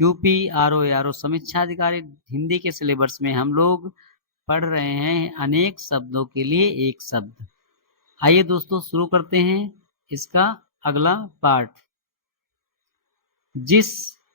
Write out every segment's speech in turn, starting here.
UP RO समीक्षा अधिकारी हिंदी के सिलेबस में हम लोग पढ़ रहे हैं अनेक शब्दों के लिए एक शब्द। आइए दोस्तों शुरू करते हैं इसका अगला पार्ट। जिस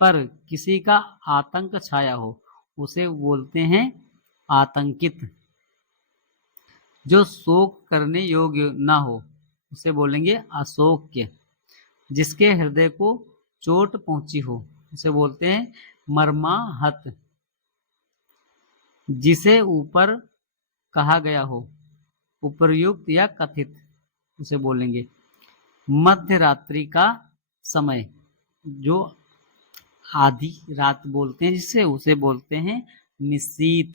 पर किसी का आतंक छाया हो उसे बोलते हैं आतंकित। जो शोक करने योग्य ना हो उसे बोलेंगे अशोक्य। जिसके हृदय को चोट पहुंची हो उसे बोलते हैं मर्माहत। जिसे ऊपर कहा गया हो उपर्युक्त या कथित उसे बोलेंगे मध्य रात्रि का समय। जो आधी रात बोलते हैं जिसे उसे बोलते हैं निशीथ।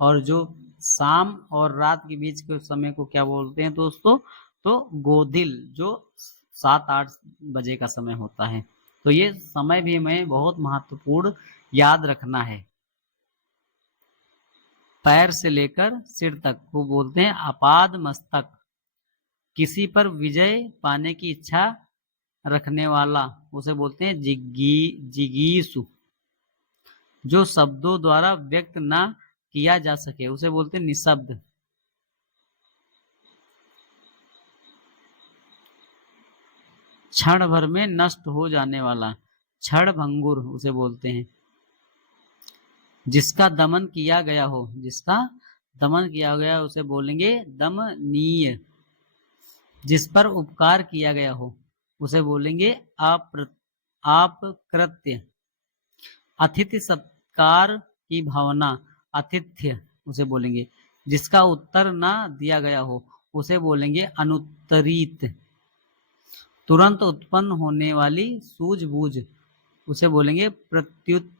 और जो शाम और रात के बीच के समय को क्या बोलते हैं दोस्तों, तो गोधिल, जो 7-8 बजे का समय होता है। तो ये समय भी हमें बहुत महत्वपूर्ण याद रखना है। पैर से लेकर सिर तक को बोलते हैं अपाद मस्तक। किसी पर विजय पाने की इच्छा रखने वाला उसे बोलते हैं जिगीषु। जो शब्दों द्वारा व्यक्त ना किया जा सके उसे बोलते हैं निशब्द। क्षण भर में नष्ट हो जाने वाला क्षण भंगुर उसे बोलते हैं। जिसका दमन किया गया हो उसे बोलेंगे दमनीय। जिस पर उपकार किया गया हो उसे बोलेंगे अपकृत्य। अतिथि सत्कार की भावना आतिथ्य उसे बोलेंगे। जिसका उत्तर ना दिया गया हो उसे बोलेंगे अनुत्तरित। तुरंत उत्पन्न होने वाली सूझबूझ उसे बोलेंगे प्रत्युत्तरमति।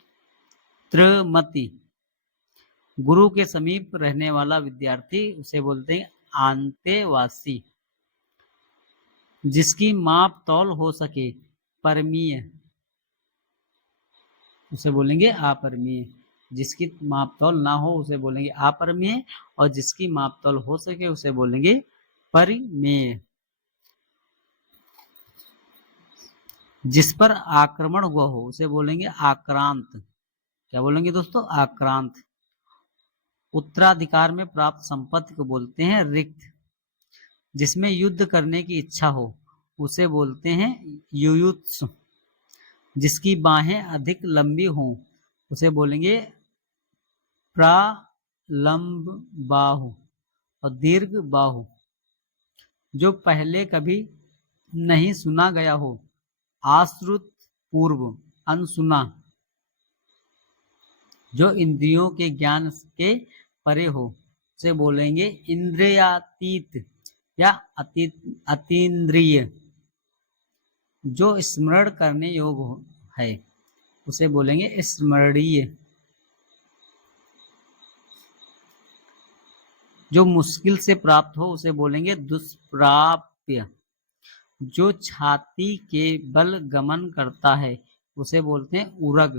गुरु के समीप रहने वाला विद्यार्थी उसे बोलते हैं आंतेवासी। जिसकी माप तौल हो सके परमीय उसे बोलेंगे अपरमीय। जिसकी माप तौल ना हो उसे बोलेंगे अपरमीय। और जिसकी माप तौल हो सके उसे बोलेंगे परिमेय। जिस पर आक्रमण हुआ हो उसे बोलेंगे आक्रांत। क्या बोलेंगे दोस्तों, आक्रांत। उत्तराधिकार में प्राप्त संपत्ति को बोलते हैं रिक्त। जिसमें युद्ध करने की इच्छा हो उसे बोलते हैं युयुत्सु। जिसकी बाहें अधिक लंबी हों उसे बोलेंगे प्रालंब बाहु और दीर्घ बाहु। जो पहले कभी नहीं सुना गया हो आश्रुत पूर्व अनसुना। जो इंद्रियों के ज्ञान के परे हो उसे बोलेंगे इंद्रियातीत या अतीन्द्रिय। जो स्मरण करने योग्य है उसे बोलेंगे स्मरणीय। जो मुश्किल से प्राप्त हो उसे बोलेंगे दुष्प्राप्य। जो छाती के बल गमन करता है उसे बोलते हैं उरग।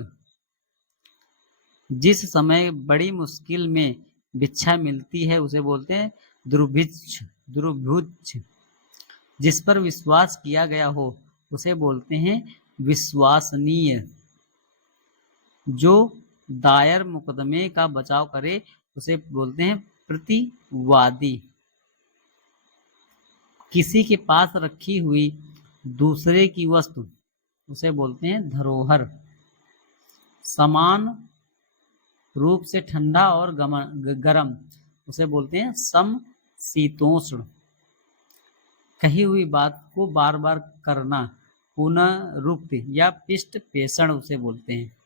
जिस समय बड़ी मुश्किल में भिक्षा मिलती है उसे बोलते हैं दुर्भुज। जिस पर विश्वास किया गया हो उसे बोलते हैं विश्वसनीय। जो दायर मुकदमे का बचाव करे उसे बोलते हैं प्रतिवादी। किसी के पास रखी हुई दूसरे की वस्तु उसे बोलते हैं धरोहर। समान रूप से ठंडा और गर्म उसे बोलते हैं समशीतोष्ण। कही हुई बात को बार बार करना पुनरुक्ति या पिष्ट पेषण उसे बोलते हैं।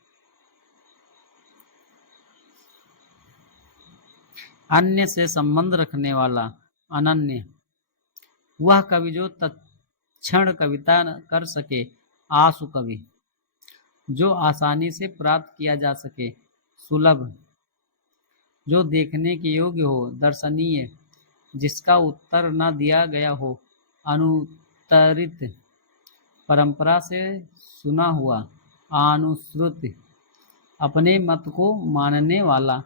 अन्य से संबंध रखने वाला अनन्य। वह कवि जो तत्क्षण कविता कर सके आशु कवि। जो आसानी से प्राप्त किया जा सके सुलभ। जो देखने के योग्य हो दर्शनीय। जिसका उत्तर न दिया गया हो अनुत्तरित। परंपरा से सुना हुआ अनुश्रुत। अपने मत को मानने वाला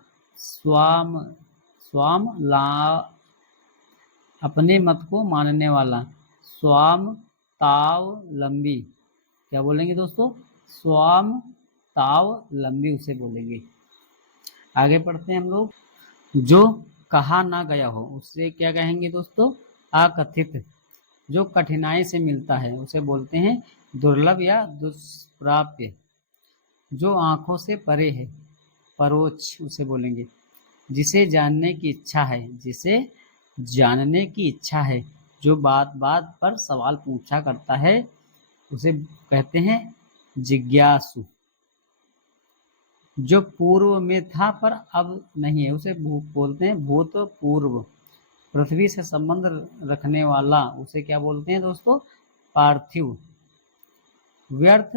अपने मत को मानने वाला स्वावलंबी। क्या बोलेंगे दोस्तों, स्वाम ताव लंबी उसे बोलेंगे। आगे पढ़ते हैं हम लोग। जो कहा ना गया हो उससे क्या कहेंगे दोस्तों? अकथित। जो कठिनाई से मिलता है उसे बोलते हैं दुर्लभ या दुष्प्राप्य। जो आंखों से परे है, परोक्ष उसे बोलेंगे। जिसे जानने की इच्छा है, जिसे जानने की इच्छा है, जो बात बात पर सवाल पूछा करता है उसे कहते हैं जिज्ञासु। जो पूर्व में था पर अब नहीं है उसे बोलते हैं भूतपूर्व। पृथ्वी से संबंध रखने वाला उसे क्या बोलते हैं दोस्तों? पार्थिव। व्यर्थ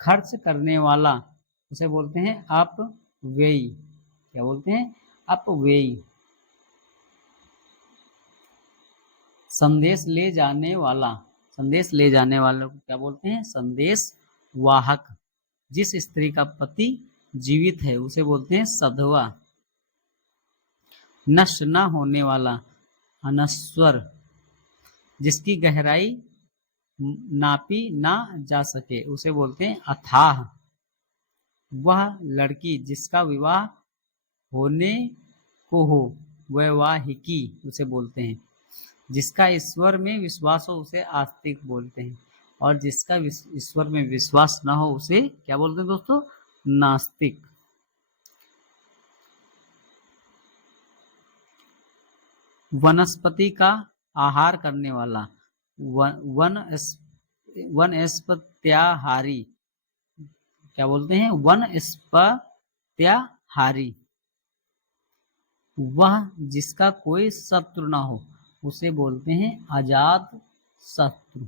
खर्च करने वाला उसे बोलते हैं अपव्ययी। क्या बोलते हैं? अपव्ययी। संदेश ले जाने वाला, संदेश ले जाने वाले को क्या बोलते हैं? संदेश वाहक। जिस स्त्री का पति जीवित है उसे बोलते हैं सधवा। नष्ट न होने वाला, अनश्वर। जिसकी गहराई नापी ना जा सके उसे बोलते हैं अथाह। वह लड़की जिसका विवाह होने को हो, वैवाहिकी उसे बोलते हैं। जिसका ईश्वर में विश्वास हो उसे आस्तिक बोलते हैं। और जिसका ईश्वर में विश्वास ना हो उसे क्या बोलते हैं दोस्तों? नास्तिक। वनस्पति का आहार करने वाला, वनस्पत्याहारी। क्या बोलते हैं? वनस्पत्याहारी। वह जिसका कोई शत्रु ना हो उसे बोलते हैं अजात शत्रु।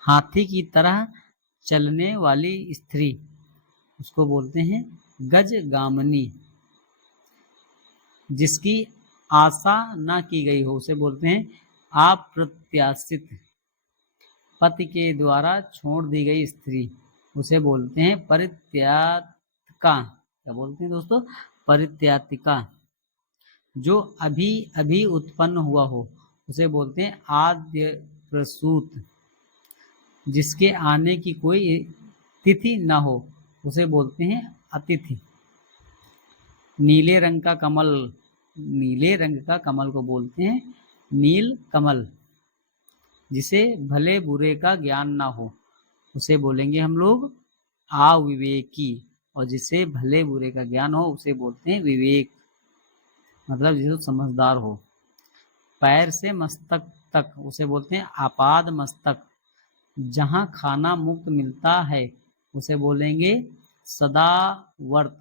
हाथी की तरह चलने वाली स्त्री उसको बोलते हैं गजगामिनी। जिसकी आशा ना की गई हो उसे बोलते हैं अप्रत्याशित। पति के द्वारा छोड़ दी गई स्त्री उसे बोलते हैं परित्यातिका। क्या बोलते हैं दोस्तों? परित्यातिका। जो अभी अभी उत्पन्न हुआ हो उसे बोलते हैं आद्य प्रसूत। जिसके आने की कोई तिथि न हो उसे बोलते हैं अतिथि। नीले रंग का कमल, नीले रंग का कमल को बोलते हैं नील कमल। जिसे भले बुरे का ज्ञान ना हो उसे बोलेंगे हम लोग अविवेकी। और जिसे भले बुरे का ज्ञान हो उसे बोलते हैं विवेक, मतलब जिसे समझदार हो। पैर से मस्तक तक उसे बोलते हैं आपाद मस्तक। जहां खाना मुक्त मिलता है उसे बोलेंगे सदावर्त।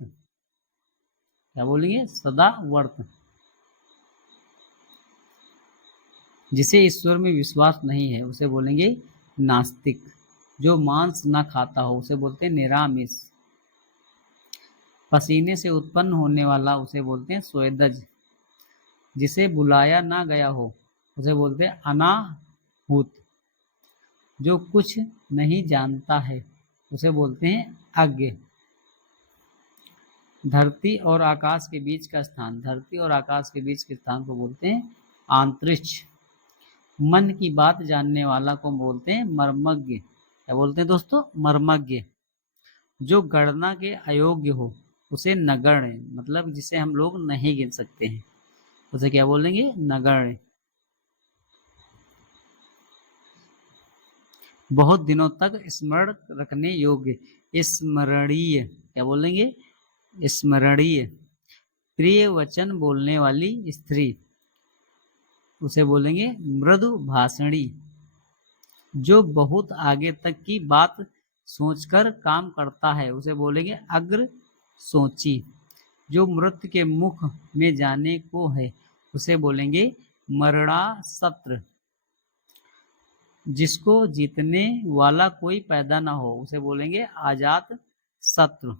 क्या बोलेंगे? सदावर्त। जिसे ईश्वर में विश्वास नहीं है उसे बोलेंगे नास्तिक। जो मांस न खाता हो उसे बोलते हैं निरामिष। पसीने से उत्पन्न होने वाला उसे बोलते हैं स्वेदज। जिसे बुलाया ना गया हो उसे बोलते हैं अनाहूत। जो कुछ नहीं जानता है उसे बोलते हैं अज्ञ। धरती और आकाश के बीच का स्थान, धरती और आकाश के बीच के स्थान को बोलते हैं अंतरिक्ष। मन की बात जानने वाला को बोलते हैं मर्मज्ञ। क्या बोलते हैं दोस्तों? मर्मज्ञ। जो गणना के अयोग्य हो उसे नगण्य, मतलब जिसे हम लोग नहीं गिन सकते हैं उसे क्या बोलेंगे? नगण्य। बहुत दिनों तक स्मरण रखने योग्य, स्मरणीय। क्या बोलेंगे? स्मरणीय। प्रिय वचन बोलने वाली स्त्री उसे बोलेंगे मृदु भाषणी। जो बहुत आगे तक की बात सोचकर काम करता है उसे बोलेंगे अग्र सोची। जो मृत्यु के मुख में जाने को है उसे बोलेंगे मरणासत्र। जिसको जीतने वाला कोई पैदा ना हो उसे बोलेंगे आजात शत्रु।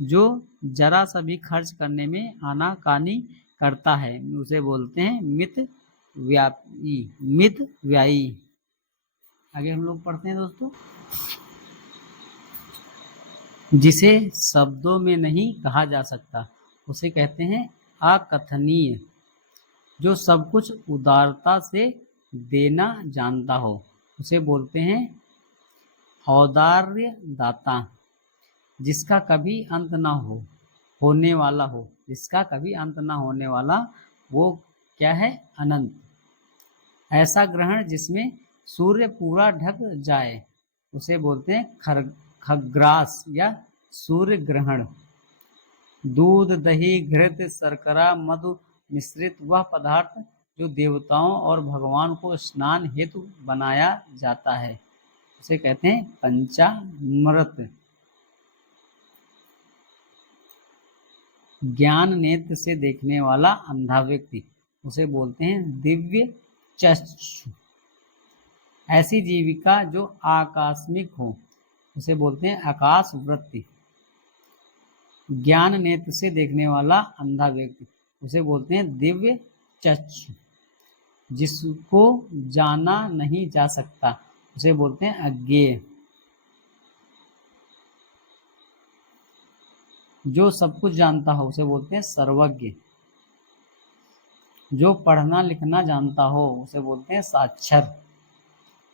जो जरा सा भी खर्च करने में आनाकानी करता है उसे बोलते हैं मित व्यायी, मित व्यायी। आगे हम लोग पढ़ते हैं दोस्तों। जिसे शब्दों में नहीं कहा जा सकता उसे कहते हैं अकथनीय। जो सब कुछ उदारता से देना जानता हो उसे बोलते हैं औदार्य दाता, जिसका कभी अंत ना होने वाला हो, जिसका कभी अंत ना होने वाला, वो क्या है? अनंत। ऐसा ग्रहण जिसमें सूर्य पूरा ढक जाए उसे बोलते हैं खग्रास या सूर्य ग्रहण। दूध, दही, घृत, शर्करा, मधु मिश्रित वह पदार्थ जो देवताओं और भगवान को स्नान हेतु बनाया जाता है उसे कहते हैं पंचामृत। ज्ञान नेत्र से देखने वाला अंधा व्यक्ति उसे बोलते हैं दिव्य चक्षु। ऐसी जीविका जो आकस्मिक हो उसे बोलते हैं आकाश वृत्ति। ज्ञान नेत्र से देखने वाला अंधा व्यक्ति उसे बोलते हैं दिव्य चक्षु। जिसको जाना नहीं जा सकता उसे बोलते हैं अज्ञेय। जो सब कुछ जानता हो उसे बोलते हैं सर्वज्ञ। जो पढ़ना लिखना जानता हो उसे बोलते हैं साक्षर।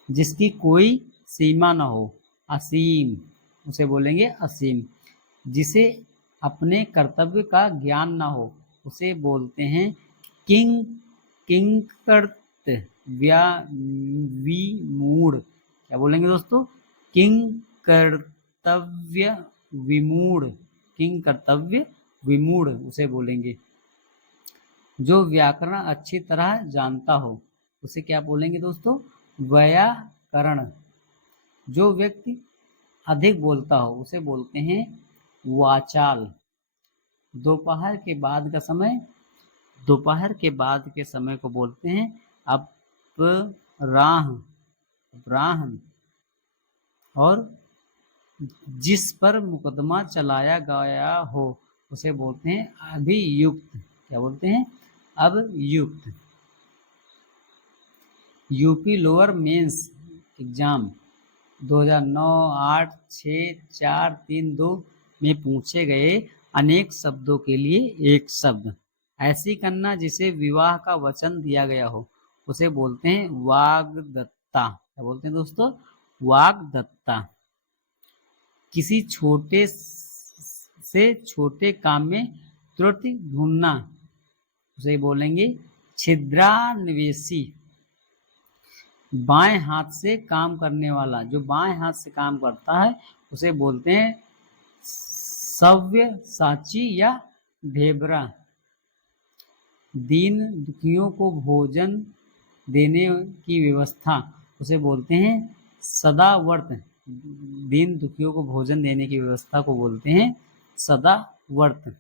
जिसकी कोई सीमा न हो असीम उसे बोलेंगे असीम। जिसे अपने कर्तव्य का ज्ञान न हो उसे बोलते हैं किंकर्त विमूढ़। क्या बोलेंगे दोस्तों? किंकर्तव्य विमूढ़, किंकर्तव्य विमूढ़ उसे बोलेंगे। जो व्याकरण अच्छी तरह जानता हो उसे क्या बोलेंगे दोस्तों? व्याकरण। जो व्यक्ति अधिक बोलता हो उसे बोलते हैं वाचाल। दोपहर के बाद का समय, दोपहर के बाद के समय को बोलते हैं अपराह्न। और जिस पर मुकदमा चलाया गया हो उसे बोलते हैं अभियुक्त। क्या बोलते हैं? अभियुक्त। यूपी लोअर मेंस एग्जाम 2009, 8, 6, 4, 3, 2 में पूछे गए अनेक शब्दों के लिए एक शब्द। ऐसी कन्या जिसे विवाह का वचन दिया गया हो उसे बोलते हैं वाग्दत्ता। क्या बोलते हैं दोस्तों? वाग्दत्ता। किसी छोटे से छोटे काम में त्रुटि ढूंढना उसे बोलेंगे छिद्रान्वेषी। बाएं हाथ से काम करने वाला, जो बाएं हाथ से काम करता है उसे बोलते हैं सव्यसाची या ढेबरा। दीन दुखियों को भोजन देने की व्यवस्था उसे बोलते हैं सदावर्त। दीन दुखियों को भोजन देने की व्यवस्था को बोलते हैं सदावर्त।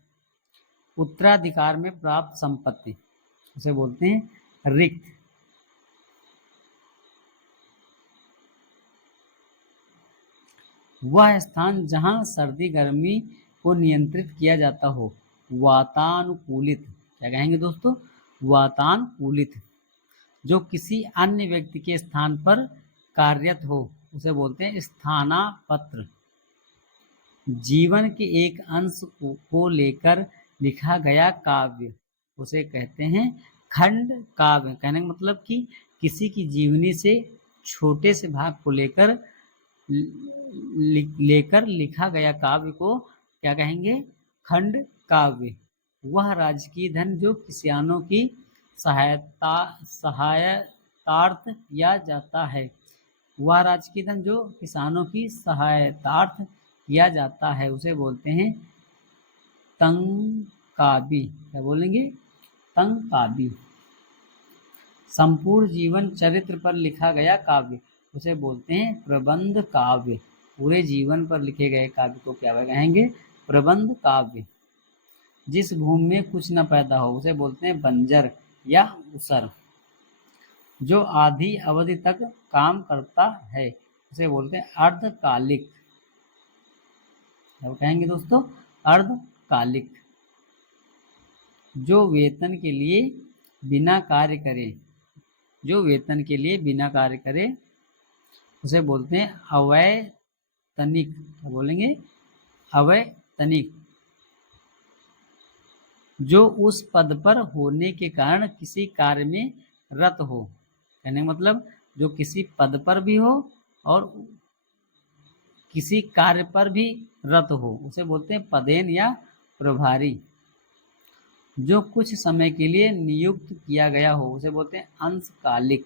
उत्तराधिकार में प्राप्त संपत्ति उसे बोलते हैं रिक्त। वह स्थान जहां सर्दी गर्मी को नियंत्रित किया जाता हो वातानुकूलित। क्या कहेंगे दोस्तों? वातानुकूलित। जो किसी अन्य व्यक्ति के स्थान पर कार्यरत हो उसे बोलते हैं स्थानापत्र। जीवन के एक अंश को लेकर लिखा गया काव्य उसे कहते हैं खंड काव्य। कहने का मतलब कि किसी की जीवनी से छोटे से भाग को लेकर लिखा गया काव्य को क्या कहेंगे? खंड काव्य। वह राजकीय धन जो किसानों की सहायतार्थ किया जाता है, वह राजकीय धन जो किसानों की सहायतार्थ किया जाता है उसे बोलते हैं तंकाबी। क्या बोलेंगे? तंकाबी। संपूर्ण जीवन चरित्र पर लिखा गया काव्य उसे बोलते हैं प्रबंध काव्य। पूरे जीवन पर लिखे गए काव्य को क्या कहेंगे? प्रबंध काव्य। जिस भूमि में कुछ न पैदा हो उसे बोलते हैं बंजर या उसर। जो आधी अवधि तक काम करता है उसे बोलते हैं अर्धकालिक। क्या कहेंगे दोस्तों? अर्धकालिक। जो वेतन के लिए बिना कार्य करे, जो वेतन के लिए बिना कार्य करे उसे बोलते हैं अवैतनिक। क्या बोलेंगे? अवैतनिक। जो उस पद पर होने के कारण किसी कार्य में रत हो। कहने का मतलब जो किसी पद पर भी हो और किसी कार्य पर भी रत हो उसे बोलते हैं पदेन या प्रभारी। जो कुछ समय के लिए नियुक्त किया गया हो उसे बोलते हैं अंशकालिक।